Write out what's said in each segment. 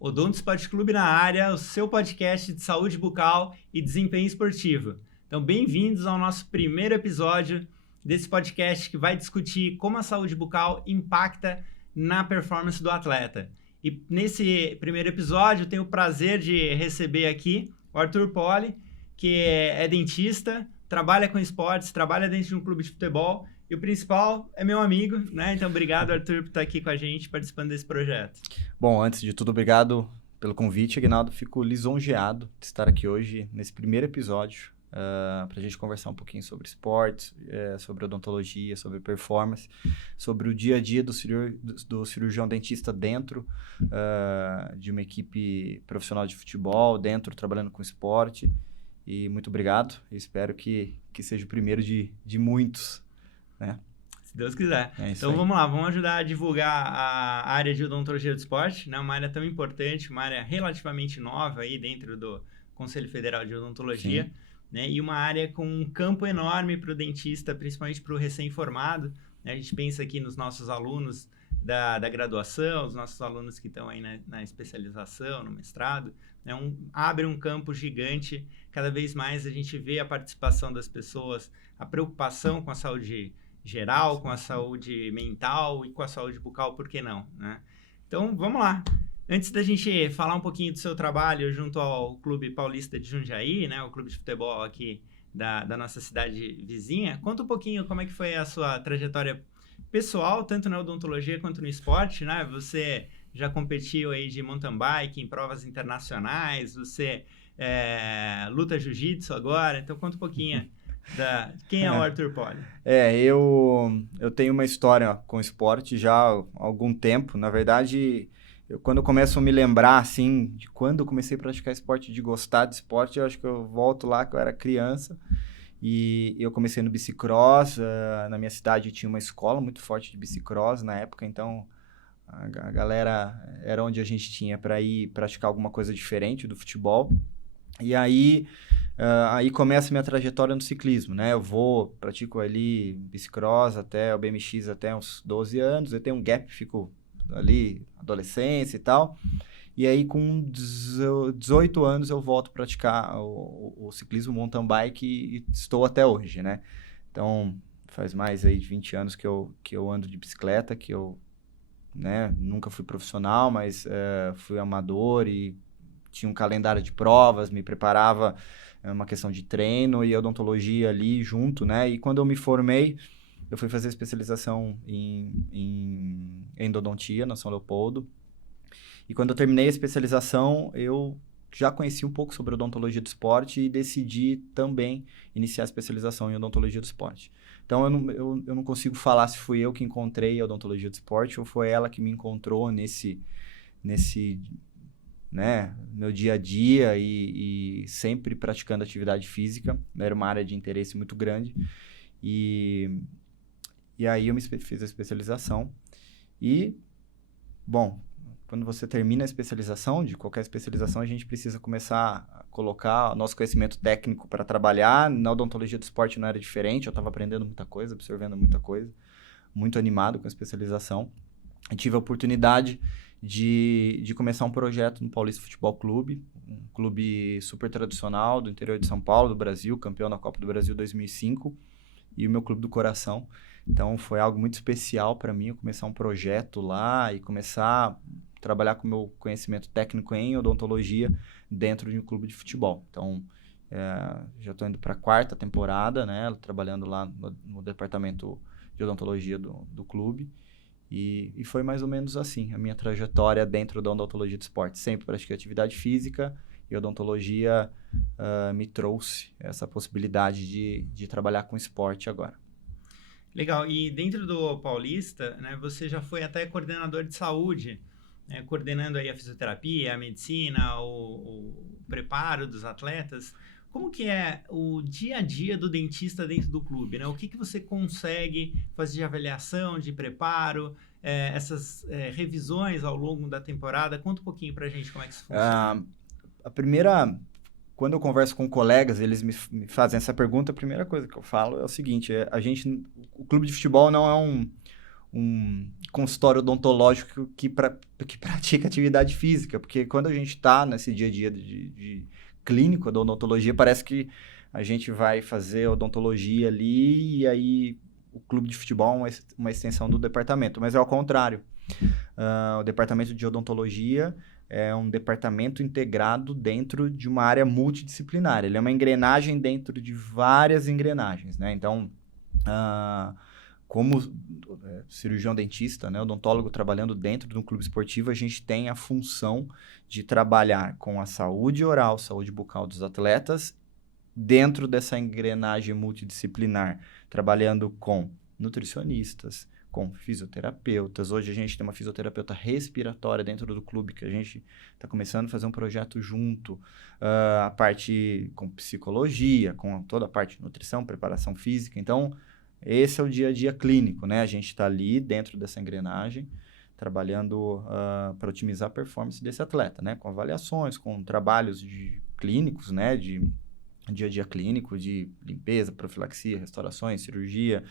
Odonto Esporte Clube na área, o seu podcast de saúde bucal e desempenho esportivo. Então, bem-vindos ao nosso primeiro episódio desse podcast que vai discutir como a saúde bucal impacta na performance do atleta. E nesse primeiro episódio, eu tenho o prazer de receber aqui o Arthur Poli, que é dentista, trabalha com esportes, trabalha dentro de um clube de futebol e o principal é meu amigo, né? Então, obrigado, Arthur, por estar aqui com a gente, participando desse projeto. Bom, antes de tudo, obrigado pelo convite, Aguinaldo. Fico lisonjeado de estar aqui hoje, nesse primeiro episódio, para a gente conversar um pouquinho sobre esportes, sobre odontologia, sobre performance, sobre o dia a dia do cirurgião dentista dentro de uma equipe profissional de futebol, dentro, trabalhando com esporte. E muito obrigado. Espero que seja o primeiro de muitos, né? Se Deus quiser. Então, aí. Vamos lá, vamos ajudar a divulgar a área de odontologia do esporte, né? Uma área tão importante, uma área relativamente nova aí dentro do Conselho Federal de Odontologia. Sim. Né? E uma área com um campo enorme para o dentista, principalmente para o recém-formado. Né? A gente pensa aqui nos nossos alunos da graduação, os nossos alunos que estão aí na especialização, no mestrado. Né? Abre um campo gigante. Cada vez mais a gente vê a participação das pessoas, a preocupação com a saúde geral, com a saúde mental e com a saúde bucal, por que não? Né? Então, vamos lá. Antes da gente falar um pouquinho do seu trabalho junto ao Clube Paulista de Jundiaí, né, o clube de futebol aqui da nossa cidade vizinha, conta um pouquinho como é que foi a sua trajetória pessoal, tanto na odontologia quanto no esporte, né? Você já competiu aí de mountain bike em provas internacionais, você luta jiu-jitsu agora, então conta um pouquinho quem é o Arthur Poli. Eu tenho uma história com esporte já há algum tempo. Na verdade, quando eu começo a me lembrar, assim, de quando eu comecei a praticar esporte, de gostar de esporte, eu acho que eu volto lá, que eu era criança. E eu comecei no bicicross. Na minha cidade tinha uma escola muito forte de bicicross na época, então a galera era onde a gente tinha para ir praticar alguma coisa diferente do futebol. E aí começa a minha trajetória no ciclismo, né? Pratico ali bicicross até o BMX até uns 12 anos, eu tenho um gap, fico ali, adolescência e tal. E aí, com 18 anos, eu volto a praticar o ciclismo mountain bike e estou até hoje, né? Então, faz mais aí de 20 anos que eu ando de bicicleta, que eu, né, nunca fui profissional, mas fui amador e tinha um calendário de provas, me preparava, uma questão de treino e odontologia ali junto, né? E quando eu me formei, eu fui fazer especialização em endodontia na São Leopoldo. E quando eu terminei a especialização, eu já conheci um pouco sobre odontologia do esporte e decidi também iniciar a especialização em odontologia do esporte. Então, eu não consigo falar se fui eu que encontrei a odontologia do esporte ou foi ela que me encontrou nesse né, meu dia a dia e sempre praticando atividade física. Era uma área de interesse muito grande. E aí eu fiz a especialização. E, bom, quando você termina a especialização, de qualquer especialização, a gente precisa começar a colocar o nosso conhecimento técnico para trabalhar. Na odontologia do esporte não era diferente, eu estava aprendendo muita coisa, absorvendo muita coisa, muito animado com a especialização. Eu tive a oportunidade de começar um projeto no Paulista Futebol Clube, um clube super tradicional do interior de São Paulo, do Brasil, campeão da Copa do Brasil 2005, e o meu clube do coração. Então, foi algo muito especial para mim, eu começar um projeto lá e começar a trabalhar com o meu conhecimento técnico em odontologia dentro de um clube de futebol. Então, já estou indo para a 4ª temporada, né, trabalhando lá no departamento de odontologia do clube. E foi mais ou menos assim a minha trajetória dentro da odontologia do esporte. Sempre pratiquei atividade física e a odontologia me trouxe essa possibilidade de trabalhar com esporte agora. Legal. E dentro do Paulista, né, você já foi até coordenador de saúde, né, coordenando aí a fisioterapia, a medicina, o preparo dos atletas. Como que é o dia a dia do dentista dentro do clube, né? O que você consegue fazer de avaliação, de preparo, essas revisões ao longo da temporada? Conta um pouquinho pra gente como é que isso funciona. Quando eu converso com colegas, eles me fazem essa pergunta, a primeira coisa que eu falo é o seguinte, o clube de futebol não é um consultório odontológico que pratica atividade física, porque quando a gente está nesse dia a dia de clínico da odontologia, parece que a gente vai fazer odontologia ali e aí o clube de futebol é uma extensão do departamento, mas é ao contrário. O departamento de odontologia é um departamento integrado dentro de uma área multidisciplinar. Ele é uma engrenagem dentro de várias engrenagens, né? Então, como cirurgião dentista, né, odontólogo trabalhando dentro de um clube esportivo, a gente tem a função de trabalhar com a saúde oral, saúde bucal dos atletas dentro dessa engrenagem multidisciplinar, trabalhando com nutricionistas, com fisioterapeutas. Hoje a gente tem uma fisioterapeuta respiratória dentro do clube que a gente está começando a fazer um projeto junto, a parte com psicologia, com toda a parte de nutrição, preparação física. Então, esse é o dia a dia clínico, né? A gente está ali dentro dessa engrenagem, trabalhando para otimizar a performance desse atleta, né? Com avaliações, com trabalhos clínicos, né? De dia a dia clínico, de limpeza, profilaxia, restaurações, cirurgia.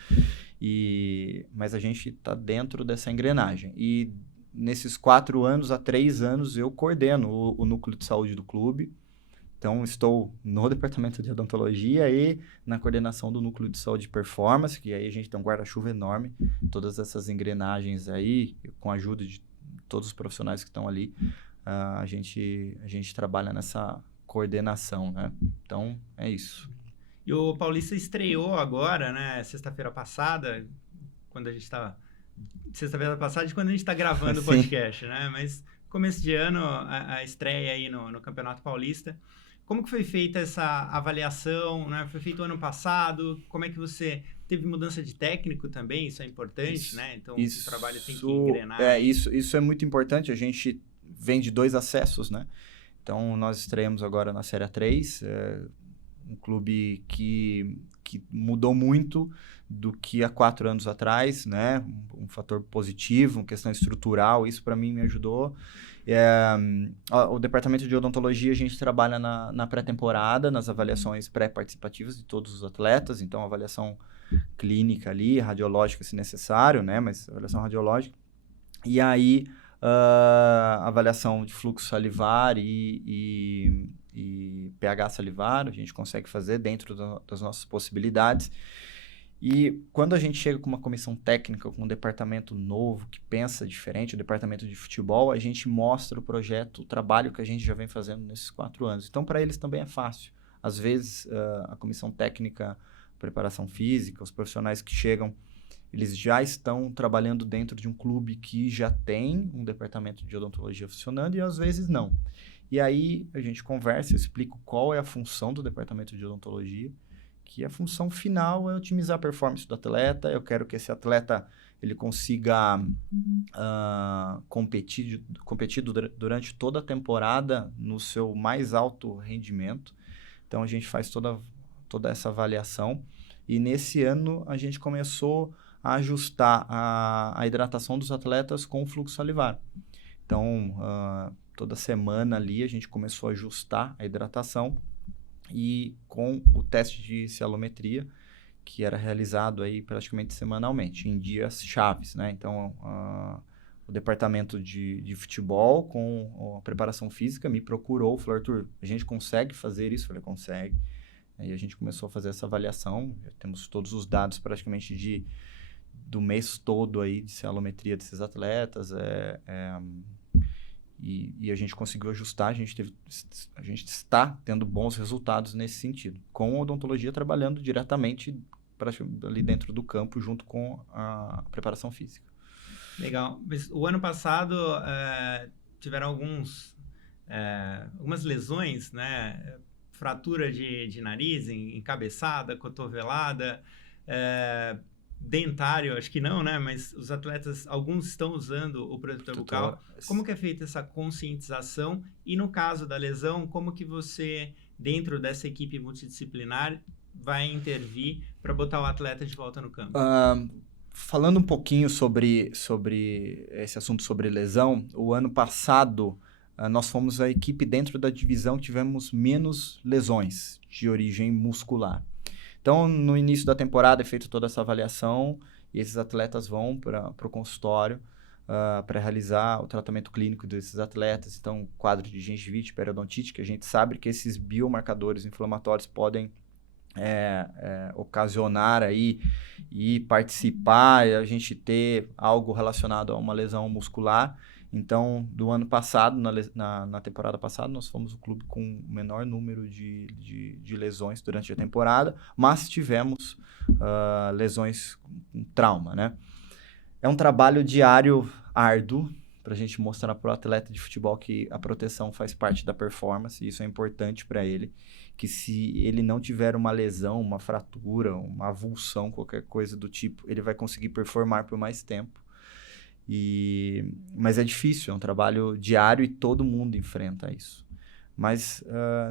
Mas a gente está dentro dessa engrenagem. E nesses 4 anos a 3 anos eu coordeno o núcleo de saúde do clube. Então, estou no departamento de odontologia e na coordenação do núcleo de saúde e performance, que aí a gente tem um guarda-chuva enorme, todas essas engrenagens aí, com a ajuda de todos os profissionais que estão ali, a gente trabalha nessa coordenação, né? Então, é isso. E o Paulista estreou agora, né, sexta-feira passada, quando a gente está gravando o podcast, né? Mas começo de ano, a estreia aí no Campeonato Paulista. Como que foi feita essa avaliação, né? Foi feito ano passado? Como é que você teve mudança de técnico também? Isso é importante, né? Então, o trabalho tem que engrenar. Isso é muito importante. A gente vem de 2 acessos, né? Então, nós estreamos agora na Série A3, um clube que mudou muito do que há 4 anos atrás, né? Um fator positivo, uma questão estrutural, isso para mim me ajudou. O departamento de odontologia, a gente trabalha na pré-temporada, nas avaliações pré-participativas de todos os atletas, então avaliação clínica ali, radiológica se necessário, né? Mas avaliação radiológica. E aí, avaliação de fluxo salivar e pH salivar, a gente consegue fazer dentro das nossas possibilidades. E quando a gente chega com uma comissão técnica, com um departamento novo, que pensa diferente, o departamento de futebol, a gente mostra o projeto, o trabalho que a gente já vem fazendo nesses 4 anos. Então, para eles também é fácil. Às vezes, a comissão técnica, preparação física, os profissionais que chegam, eles já estão trabalhando dentro de um clube que já tem um departamento de odontologia funcionando e às vezes não. E aí a gente conversa, eu explico qual é a função do departamento de odontologia, que a função final é otimizar a performance do atleta. Eu quero que esse atleta ele consiga competir durante toda a temporada no seu mais alto rendimento. Então, a gente faz toda essa avaliação. E nesse ano, a gente começou a ajustar a hidratação dos atletas com o fluxo salivar. Então, toda semana ali, a gente começou a ajustar a hidratação e com o teste de cialometria, que era realizado aí praticamente semanalmente, em dias chaves, né? Então, o departamento de futebol com a preparação física me procurou, falou, Arthur, a gente consegue fazer isso? Eu falei, consegue. Aí a gente começou a fazer essa avaliação, já temos todos os dados praticamente do mês todo aí de cialometria desses atletas, e a gente conseguiu ajustar, a gente está tendo bons resultados nesse sentido, com a odontologia trabalhando diretamente ali dentro do campo, junto com a preparação física. Legal. Mas o ano passado tiveram algumas lesões, né? Fratura de nariz, encabeçada, cotovelada, dentário, acho que não, né? Mas os atletas, alguns estão usando o protetor bucal. Como que é feita essa conscientização? E no caso da lesão, como que você, dentro dessa equipe multidisciplinar, vai intervir para botar o atleta de volta no campo? Falando um pouquinho sobre esse assunto sobre lesão, o ano passado nós fomos a equipe dentro da divisão que tivemos menos lesões de origem muscular. Então, no início da temporada é feita toda essa avaliação e esses atletas vão para o consultório para realizar o tratamento clínico desses atletas. Então, quadro de gengivite, periodontite, que a gente sabe que esses biomarcadores inflamatórios podem ocasionar aí e participar, e a gente ter algo relacionado a uma lesão muscular. Então, do ano passado, na temporada passada, nós fomos o clube com o menor número de lesões durante a temporada, mas tivemos lesões com trauma, né? É um trabalho diário árduo para a gente mostrar para o atleta de futebol que a proteção faz parte da performance, e isso é importante para ele, que se ele não tiver uma lesão, uma fratura, uma avulsão, qualquer coisa do tipo, ele vai conseguir performar por mais tempo. Mas é difícil, é um trabalho diário e todo mundo enfrenta isso. Mas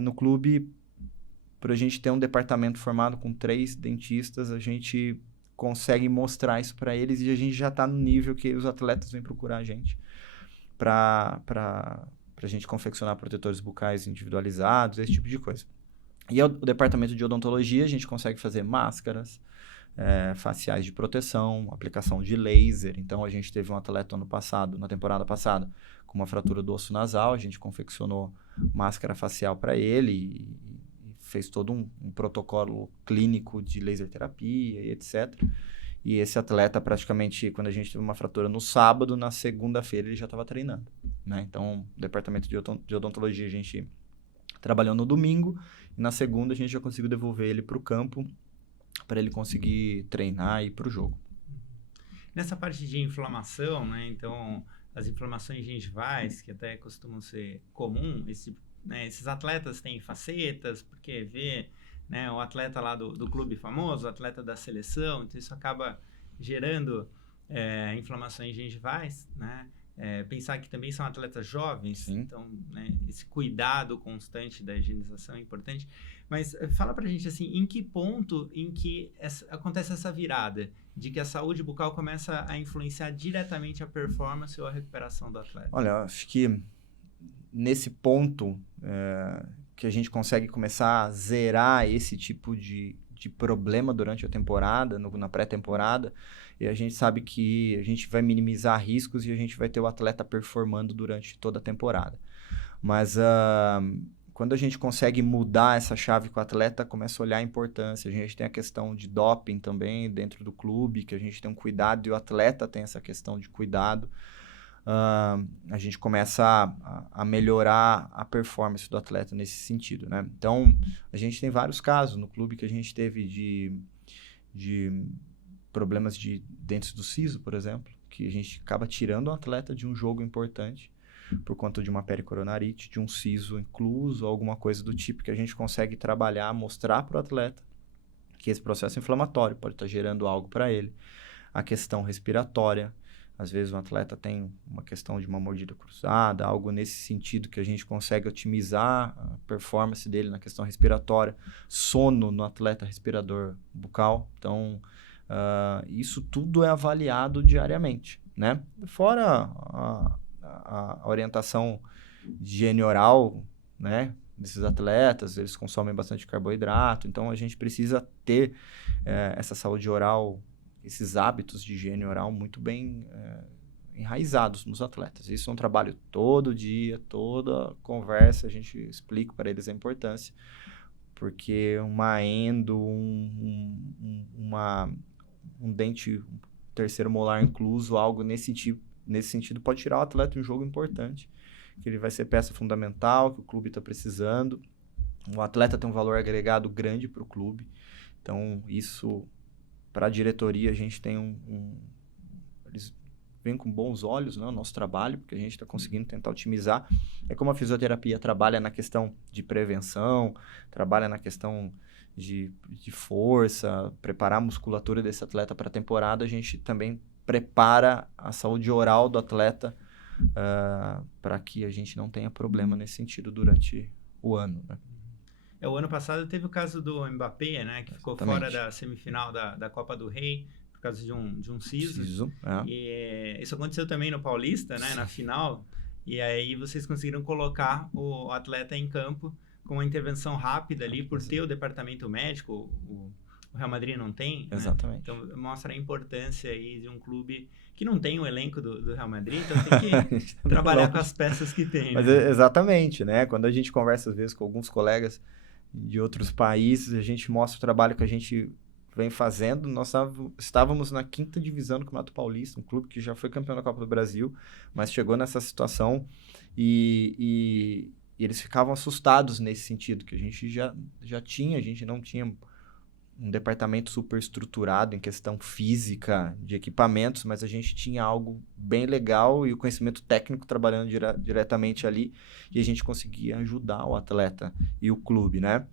no clube, por a gente ter um departamento formado com 3 dentistas, a gente consegue mostrar isso para eles, e a gente já está no nível que os atletas vêm procurar a gente para a gente confeccionar protetores bucais individualizados, esse tipo de coisa. E o departamento de odontologia, a gente consegue fazer máscaras, faciais de proteção, aplicação de laser. Então, a gente teve um atleta na temporada passada, com uma fratura do osso nasal, a gente confeccionou máscara facial para ele e fez todo um protocolo clínico de laser terapia e etc. E esse atleta, praticamente, quando a gente teve uma fratura no sábado, na segunda-feira ele já estava treinando, né? Então, o departamento de odontologia a gente trabalhou no domingo, e na segunda a gente já conseguiu devolver ele para o campo, para ele conseguir treinar e ir para o jogo. Nessa parte de inflamação, né? Então, as inflamações gengivais, que até costumam ser comum, esses atletas têm facetas, porque vê, né, o atleta lá do clube famoso, o atleta da seleção, então isso acaba gerando inflamações gengivais, né? Pensar que também são atletas jovens, Sim. Então, né, esse cuidado constante da higienização é importante. Mas fala pra gente, assim, em que ponto em que acontece essa virada de que a saúde bucal começa a influenciar diretamente a performance ou a recuperação do atleta? Olha, eu acho que nesse ponto que a gente consegue começar a zerar esse tipo de problema durante a temporada, na pré-temporada, e a gente sabe que a gente vai minimizar riscos e a gente vai ter o atleta performando durante toda a temporada. Mas quando a gente consegue mudar essa chave com o atleta, começa a olhar a importância. A gente tem a questão de doping também dentro do clube, que a gente tem um cuidado, e o atleta tem essa questão de cuidado. A gente começa a melhorar a performance do atleta nesse sentido, né? Então, a gente tem vários casos no clube que a gente teve de problemas de dentes do siso, por exemplo, que a gente acaba tirando um atleta de um jogo importante por conta de uma pericoronarite, de um siso incluso, alguma coisa do tipo, que a gente consegue trabalhar, mostrar para o atleta que esse processo inflamatório pode estar gerando algo para ele. A questão respiratória, às vezes um atleta tem uma questão de uma mordida cruzada, algo nesse sentido que a gente consegue otimizar a performance dele na questão respiratória, sono no atleta respirador bucal. Então, isso tudo é avaliado diariamente, né? Fora a orientação de higiene oral, né, desses atletas, eles consomem bastante carboidrato, então a gente precisa ter essa saúde oral, esses hábitos de higiene oral muito bem enraizados nos atletas. Isso é um trabalho todo dia, toda conversa, a gente explica para eles a importância, porque uma endo, um dente, um terceiro molar incluso, algo nesse sentido, pode tirar o atleta de um jogo importante, que ele vai ser peça fundamental, que o clube está precisando. O atleta tem um valor agregado grande para o clube, então isso, para a diretoria, a gente tem eles veem com bons olhos, né, o nosso trabalho, porque a gente está conseguindo tentar otimizar. É como a fisioterapia trabalha na questão de prevenção, trabalha na questão de força, preparar a musculatura desse atleta para a temporada, a gente também prepara a saúde oral do atleta para que a gente não tenha problema nesse sentido durante o ano, né? O ano passado teve o caso do Mbappé, né, que ficou fora da semifinal da Copa do Rei por causa de um siso. E isso aconteceu também no Paulista, né, na final, e aí vocês conseguiram colocar o atleta em campo com uma intervenção rápida ali, por ter o departamento médico, o o Real Madrid não tem, né? Exatamente. Então mostra a importância aí de um clube que não tem o elenco do Real Madrid, então tem que trabalhar com as peças que tem, Mas né? exatamente, né? Quando a gente conversa às vezes com alguns colegas de outros países, a gente mostra o trabalho que a gente vem fazendo. Nós estávamos na 5ª divisão do Campeonato Paulista, um clube que já foi campeão da Copa do Brasil, mas chegou nessa situação e eles ficavam assustados nesse sentido, que a gente já tinha, a gente não tinha um departamento super estruturado em questão física, de equipamentos, mas a gente tinha algo bem legal e o conhecimento técnico trabalhando diretamente ali, e a gente conseguia ajudar o atleta e o clube, né?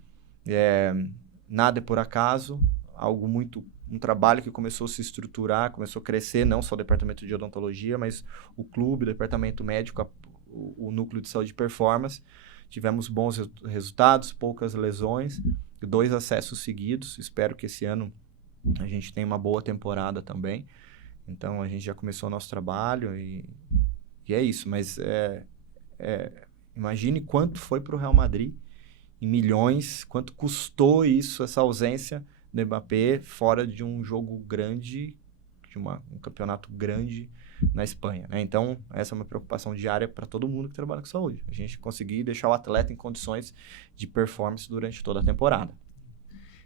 Nada é por acaso, um trabalho que começou a se estruturar, começou a crescer, não só o departamento de odontologia, mas o clube, o departamento médico, o núcleo de saúde e performance. Tivemos bons resultados, poucas lesões, 2 acessos seguidos. Espero que esse ano a gente tenha uma boa temporada também. Então, a gente já começou o nosso trabalho e é isso. Mas imagine quanto foi para o Real Madrid, em milhões, quanto custou isso, essa ausência do Mbappé fora de um jogo grande, de um campeonato grande na Espanha, né? Então, essa é uma preocupação diária para todo mundo que trabalha com saúde. A gente conseguir deixar o atleta em condições de performance durante toda a temporada.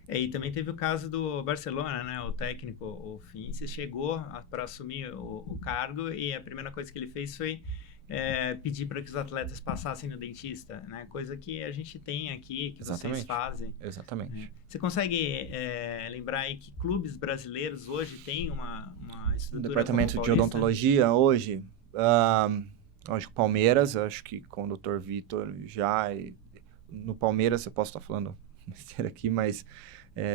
E também teve o caso do Barcelona, né? O técnico, o Vinicius, chegou para assumir o cargo e a primeira coisa que ele fez foi pedir para que os atletas passassem no dentista, né? Coisa que a gente tem aqui, que Exatamente. vocês fazem. Exatamente. Você consegue lembrar aí que clubes brasileiros hoje têm uma estrutura O departamento como o de Paulista? odontologia hoje, acho que o Palmeiras, acho que com o Dr. Vitor já, no Palmeiras eu posso estar falando besteira aqui, mas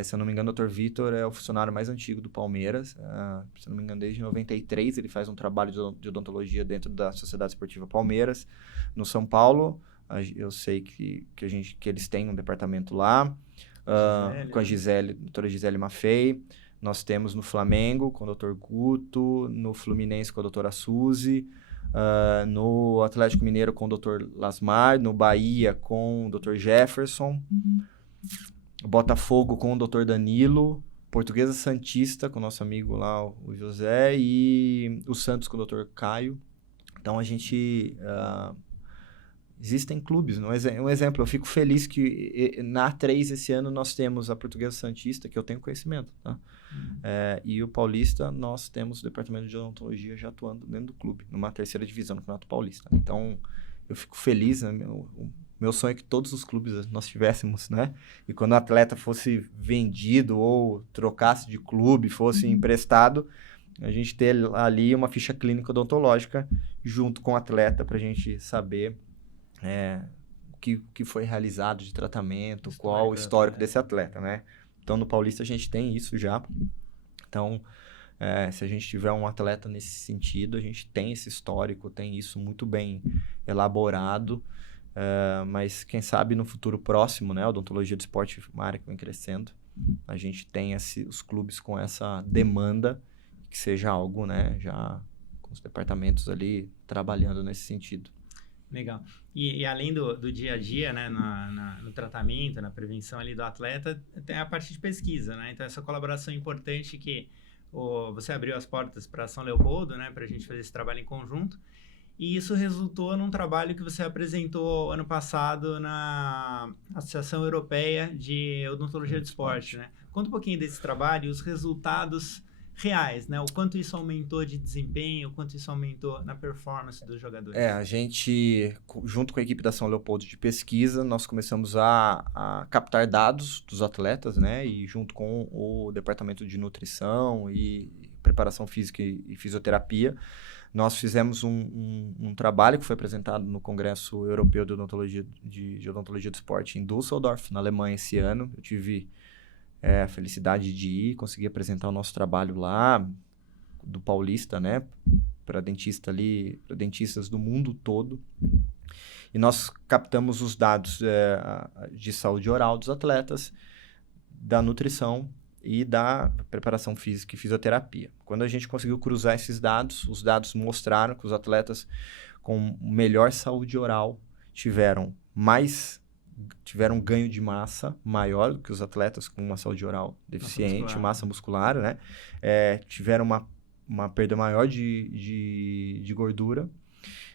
se eu não me engano o Dr. Vitor é o funcionário mais antigo do Palmeiras, se eu não me engano desde 93 ele faz um trabalho de odontologia dentro da Sociedade Esportiva Palmeiras. No São Paulo, eu sei que eles têm um departamento lá, com a Gisele, doutora Gisele Maffei. Nós temos no Flamengo com o Dr. Guto, no Fluminense com a doutora Suzy, no Atlético Mineiro com o Dr. Lasmar, no Bahia com o Dr. Jefferson, Botafogo com o Dr. Danilo, Portuguesa Santista com o nosso amigo lá, o José, e o Santos com o Dr. Caio. Então a gente... existem clubes, um exemplo, eu fico feliz que na A3 esse ano nós temos a Portuguesa Santista, que eu tenho conhecimento, tá? E o Paulista, nós temos o departamento de odontologia já atuando dentro do clube, numa 3ª divisão do Campeonato Paulista. Então, eu fico feliz, né? Meu sonho é que todos os clubes nós tivéssemos, né? E quando o atleta fosse vendido ou trocasse de clube, fosse emprestado, a gente ter ali uma ficha clínica odontológica junto com o atleta para a gente saber o que foi realizado de tratamento, qual o histórico desse atleta, né? Então, no Paulista a gente tem isso já. Então, se a gente tiver um atleta nesse sentido, a gente tem esse histórico, tem isso muito bem elaborado. Mas quem sabe no futuro próximo, né? A odontologia do esporte é uma área que vem crescendo. A gente tem os clubes com essa demanda, que seja algo, né? Já com os departamentos ali trabalhando nesse sentido. Legal. E além do dia a dia, né, no tratamento, na prevenção ali do atleta, tem a parte de pesquisa, né? Então, essa colaboração importante que você abriu as portas para São Leopoldo, né, para a gente fazer esse trabalho em conjunto. E isso resultou num trabalho que você apresentou ano passado na Associação Europeia de Odontologia do Esporte, né? Conta um pouquinho desse trabalho e os resultados reais, né? O quanto isso aumentou de desempenho, o quanto isso aumentou na performance dos jogadores. A gente, junto com a equipe da São Leopoldo de pesquisa, nós começamos a captar dados dos atletas, né? E junto com o departamento de nutrição e preparação física e fisioterapia, nós fizemos um trabalho que foi apresentado no Congresso Europeu de Odontologia, de Odontologia do Esporte em Düsseldorf, na Alemanha, esse ano. Eu tive a felicidade de ir, conseguir apresentar o nosso trabalho lá, do Paulista, né? Para dentistas do mundo todo. E nós captamos os dados de saúde oral dos atletas, da nutrição e da preparação física e fisioterapia. Quando a gente conseguiu cruzar esses dados, os dados mostraram que os atletas com melhor saúde oral tiveram mais tiveram um ganho de massa maior do que os atletas com uma saúde oral deficiente, massa muscular, né? Tiveram uma perda maior de gordura.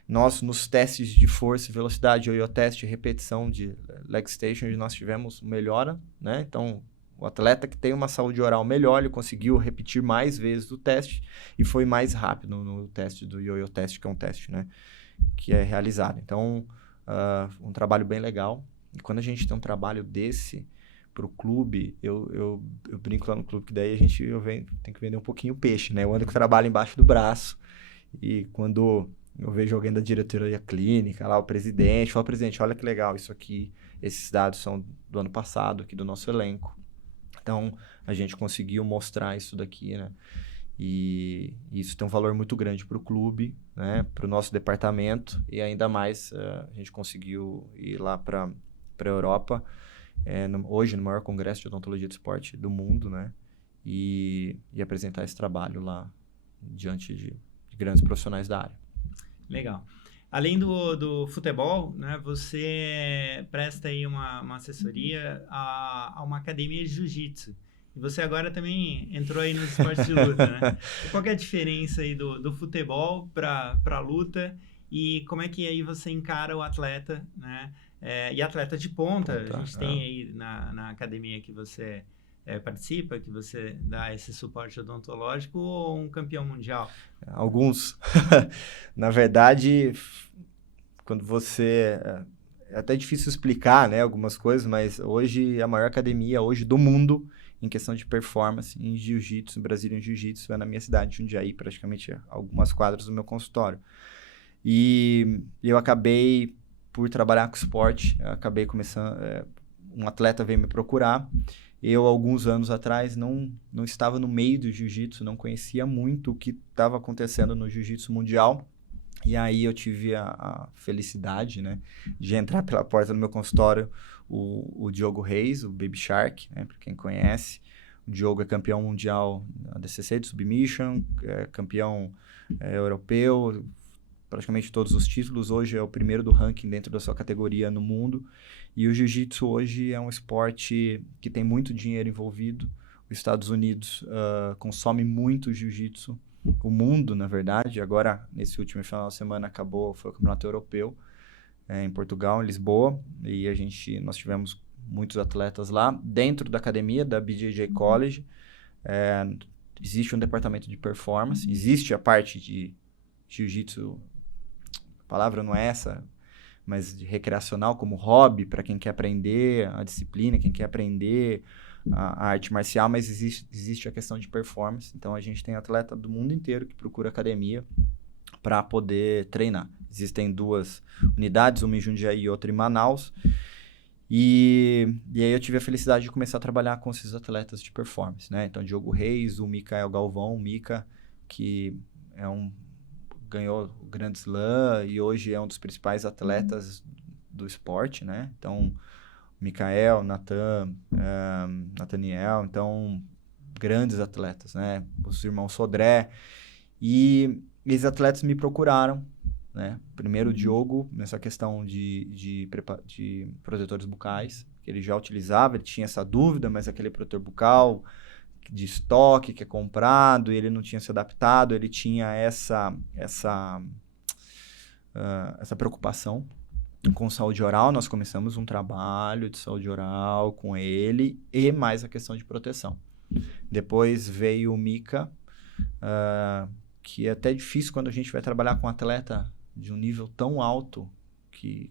Nós, nos testes de força e velocidade, yo-yo teste, repetição de leg station, nós tivemos melhora, né? Então, o atleta que tem uma saúde oral melhor, ele conseguiu repetir mais vezes o teste e foi mais rápido no teste do yo-yo teste, que é um teste, né? Que é realizado. Então, um trabalho bem legal. E quando a gente tem um trabalho desse para o clube, eu brinco lá no clube que daí eu tenho que vender um pouquinho o peixe, né? Eu ando com o trabalho embaixo do braço e quando eu vejo alguém da diretoria clínica, lá o presidente, fala, presidente, olha que legal isso aqui, esses dados são do ano passado, aqui do nosso elenco. Então, a gente conseguiu mostrar isso daqui, né? E isso tem um valor muito grande para o clube, né? Para o nosso departamento e ainda mais a gente conseguiu ir lá para a Europa, hoje no maior congresso de odontologia de esporte do mundo, né? E apresentar esse trabalho lá diante de grandes profissionais da área. Legal. Além do futebol, né, você presta aí uma assessoria a uma academia de jiu-jitsu. E você agora também entrou aí nos esportes de luta, né? E qual que é a diferença aí do futebol para a luta e como é que aí você encara o atleta, né? E atleta de ponta, a gente tem aí na academia que você participa, que você dá esse suporte odontológico, ou um campeão mundial? Alguns. Na verdade, quando você... É até difícil explicar, né, algumas coisas, mas hoje a maior academia hoje do mundo em questão de performance em jiu-jitsu, Brazilian Jiu-Jitsu, é na minha cidade, Jundiaí, praticamente algumas quadras do meu consultório. E eu acabei, por trabalhar com esporte, acabei começando... um atleta veio me procurar. Eu, alguns anos atrás, não estava no meio do jiu-jitsu, não conhecia muito o que estava acontecendo no jiu-jitsu mundial. E aí eu tive a felicidade, né, de entrar pela porta do meu consultório o Diogo Reis, o Baby Shark, né, para quem conhece. O Diogo é campeão mundial da DCC de Submission, campeão europeu, praticamente todos os títulos. Hoje é o primeiro do ranking dentro da sua categoria no mundo. E o jiu-jitsu hoje é um esporte que tem muito dinheiro envolvido. Os Estados Unidos consome muito jiu-jitsu. O mundo, na verdade, agora, nesse último final de semana, foi o Campeonato Europeu em Portugal, em Lisboa. E nós tivemos muitos atletas lá. Dentro da academia, da BJJ College, existe um departamento de performance. Existe a parte de jiu-jitsu, a palavra não é essa, mas de recreacional, como hobby, para quem quer aprender a disciplina, quem quer aprender a arte marcial, mas existe a questão de performance. Então, a gente tem atleta do mundo inteiro que procura academia para poder treinar. Existem 2 unidades, uma em Jundiaí e outra em Manaus. E aí eu tive a felicidade de começar a trabalhar com esses atletas de performance, né? Então, Diogo Reis, o Micael Galvão, o Mica, que ganhou o Grand Slam e hoje é um dos principais atletas do esporte, né? Então, Micael, Nathaniel, então, grandes atletas, né? Os irmãos Sodré. E esses atletas me procuraram, né? Primeiro o Diogo, nessa questão de protetores bucais, que ele já utilizava, ele tinha essa dúvida, mas aquele protetor bucal de estoque que é comprado, e ele não tinha se adaptado, ele tinha essa preocupação com saúde oral. Nós começamos um trabalho de saúde oral com ele e mais a questão de proteção. Depois veio o Mica, que é até difícil quando a gente vai trabalhar com um atleta de um nível tão alto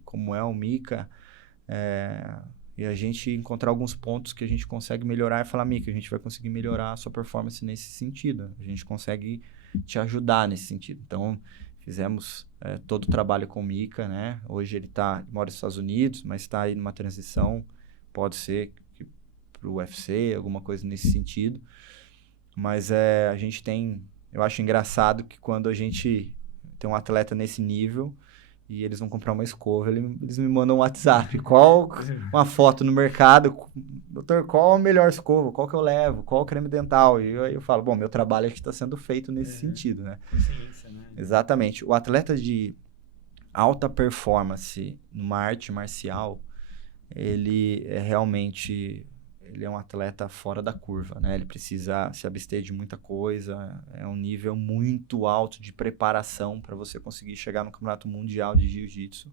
como é o Mica, e a gente encontrar alguns pontos que a gente consegue melhorar e falar, Mica, a gente vai conseguir melhorar a sua performance nesse sentido. A gente consegue te ajudar nesse sentido. Então, fizemos todo o trabalho com o Mica, né? Hoje ele mora nos Estados Unidos, mas está aí numa transição, pode ser para o UFC, alguma coisa nesse sentido. Mas a gente eu acho engraçado que quando a gente tem um atleta nesse nível e eles vão comprar uma escova, eles me mandam um WhatsApp, uma foto no mercado, doutor, qual a melhor escova, qual que eu levo, qual o creme dental? E aí eu falo, bom, meu trabalho aqui está sendo feito nesse sentido, né? Consciência, né? Exatamente. O atleta de alta performance numa arte marcial, ele é realmente... Ele é um atleta fora da curva, né? Ele precisa se abster de muita coisa. É um nível muito alto de preparação para você conseguir chegar no campeonato mundial de jiu-jitsu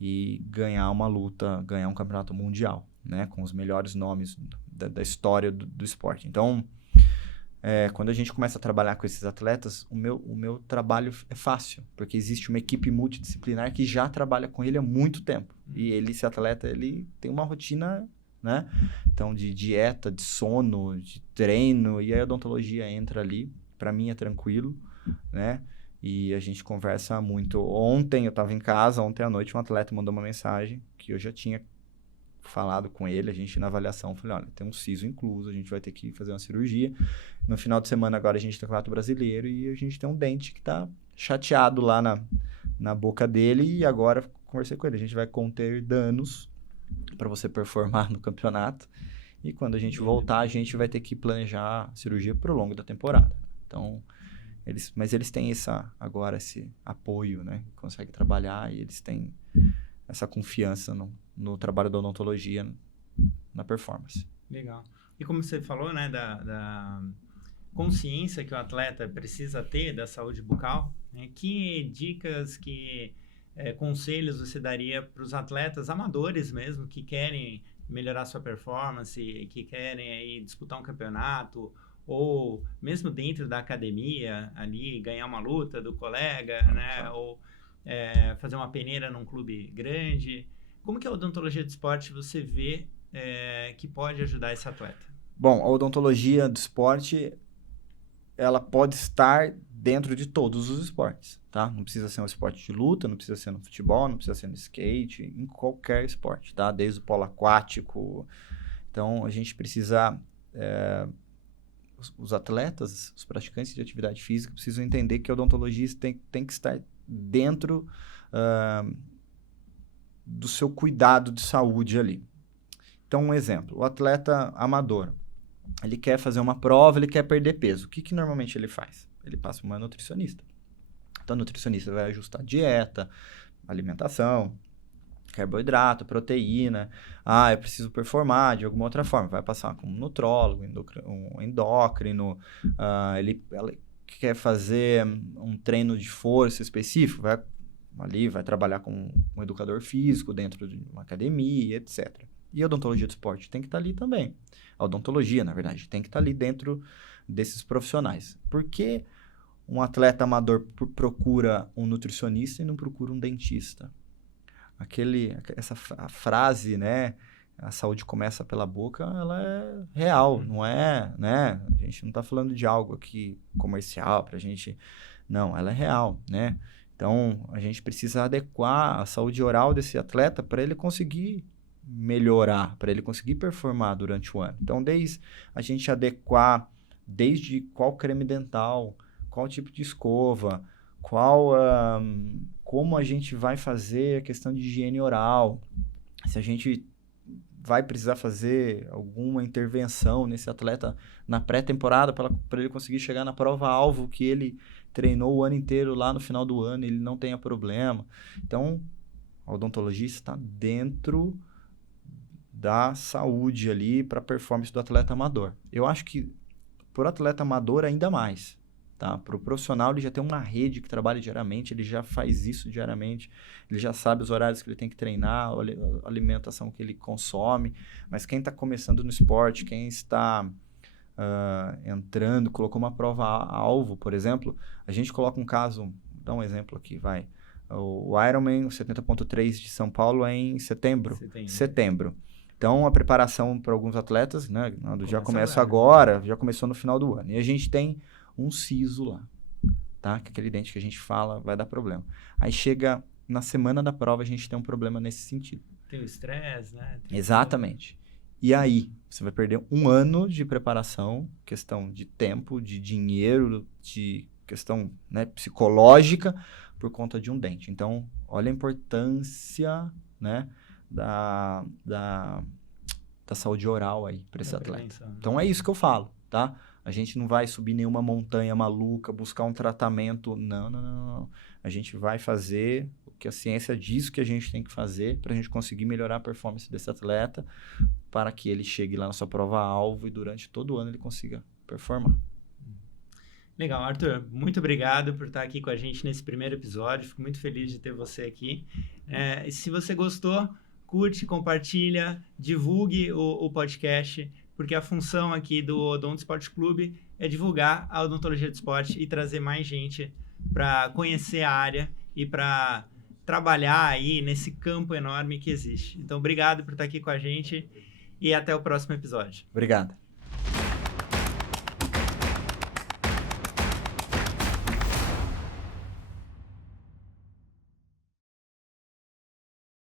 e ganhar uma luta, ganhar um campeonato mundial, né? Com os melhores nomes da história do esporte. Então, quando a gente começa a trabalhar com esses atletas, o meu trabalho é fácil, porque existe uma equipe multidisciplinar que já trabalha com ele há muito tempo. E esse atleta, ele tem uma rotina, né? Então, de dieta, de sono, de treino, e aí a odontologia entra ali. Para mim é tranquilo, né? E a gente conversa muito. Ontem eu estava em casa, ontem à noite um atleta mandou uma mensagem que eu já tinha falado com ele, a gente na avaliação, falei, olha, tem um siso incluso, a gente vai ter que fazer uma cirurgia. No final de semana agora a gente tem o Campeonato Brasileiro e a gente tem um dente que está chateado lá na boca dele e agora conversei com ele, a gente vai conter danos para você performar no campeonato e quando a gente voltar a gente vai ter que planejar a cirurgia pro longo da temporada. Então, mas eles têm esse apoio, né? Conseguem trabalhar e eles têm essa confiança no trabalho da odontologia, na performance. Legal. E como você falou, né, da consciência que o atleta precisa ter da saúde bucal, né, que dicas, conselhos você daria para os atletas amadores mesmo, que querem melhorar sua performance, que querem aí disputar um campeonato, ou mesmo dentro da academia, ali, ganhar uma luta do colega, né, ou fazer uma peneira num clube grande. Como que a odontologia do esporte você vê que pode ajudar esse atleta? Bom, a odontologia do esporte, ela pode estar dentro de todos os esportes, tá? Não precisa ser um esporte de luta, não precisa ser no futebol, não precisa ser no skate, em qualquer esporte, tá? Desde o polo aquático. Então, a gente precisa... os atletas, os praticantes de atividade física precisam entender que a odontologia tem que estar dentro do seu cuidado de saúde ali. Então, um exemplo, o atleta amador, ele quer fazer uma prova, ele quer perder peso. O que normalmente ele faz? Ele passa uma nutricionista. Então, o nutricionista vai ajustar a dieta, alimentação, carboidrato, proteína. Eu preciso performar de alguma outra forma. Vai passar com um nutrólogo, um endócrino. Ele quer fazer um treino de força específico, vai trabalhar com um educador físico dentro de uma academia, etc. E a odontologia do esporte tem que estar ali também. A odontologia, na verdade, tem que estar ali dentro desses profissionais. Por que um atleta amador procura um nutricionista e não procura um dentista? Essa frase, né? A saúde começa pela boca, ela é real, não é, né? A gente não está falando de algo aqui comercial pra gente... Não, ela é real, né? Então, a gente precisa adequar a saúde oral desse atleta para ele conseguir melhorar, para ele conseguir performar durante o ano. Então, desde a gente adequar, desde qual creme dental, qual tipo de escova, como a gente vai fazer a questão de higiene oral, se a gente vai precisar fazer alguma intervenção nesse atleta na pré-temporada para ele conseguir chegar na prova-alvo que ele treinou o ano inteiro lá no final do ano e ele não tenha problema. Então, a odontologia está dentro da saúde ali para a performance do atleta amador. Eu acho que por atleta amador ainda mais, tá? Para o profissional ele já tem uma rede que trabalha diariamente, ele já faz isso diariamente, ele já sabe os horários que ele tem que treinar, a alimentação que ele consome, mas quem está começando no esporte, quem está entrando, colocou uma prova-alvo, por exemplo, a gente coloca um caso, vou dar um exemplo aqui, vai, o Ironman 70.3 de São Paulo é em setembro. Então, a preparação para alguns atletas, né, já começa agora, já começou no final do ano. E a gente tem um siso lá, tá? Que aquele dente que a gente fala vai dar problema. Aí chega na semana da prova, a gente tem um problema nesse sentido. Tem o estresse, né? Exatamente. E aí, você vai perder um ano de preparação, questão de tempo, de dinheiro, de questão, né, psicológica, por conta de um dente. Então, olha a importância, né, da saúde oral aí para esse atleta. Então, é isso que eu falo, tá? A gente não vai subir nenhuma montanha maluca, buscar um tratamento. Não. A gente vai fazer o que a ciência diz que a gente tem que fazer para a gente conseguir melhorar a performance desse atleta, para que ele chegue lá na sua prova-alvo e durante todo o ano ele consiga performar. Legal, Arthur, muito obrigado por estar aqui com a gente nesse primeiro episódio. Fico muito feliz de ter você aqui. E se você gostou, curte, compartilha, divulgue o podcast, porque a função aqui do Odonto Esporte Clube é divulgar a odontologia do esporte e trazer mais gente para conhecer a área e para trabalhar aí nesse campo enorme que existe. Então, obrigado por estar aqui com a gente e até o próximo episódio. Obrigado.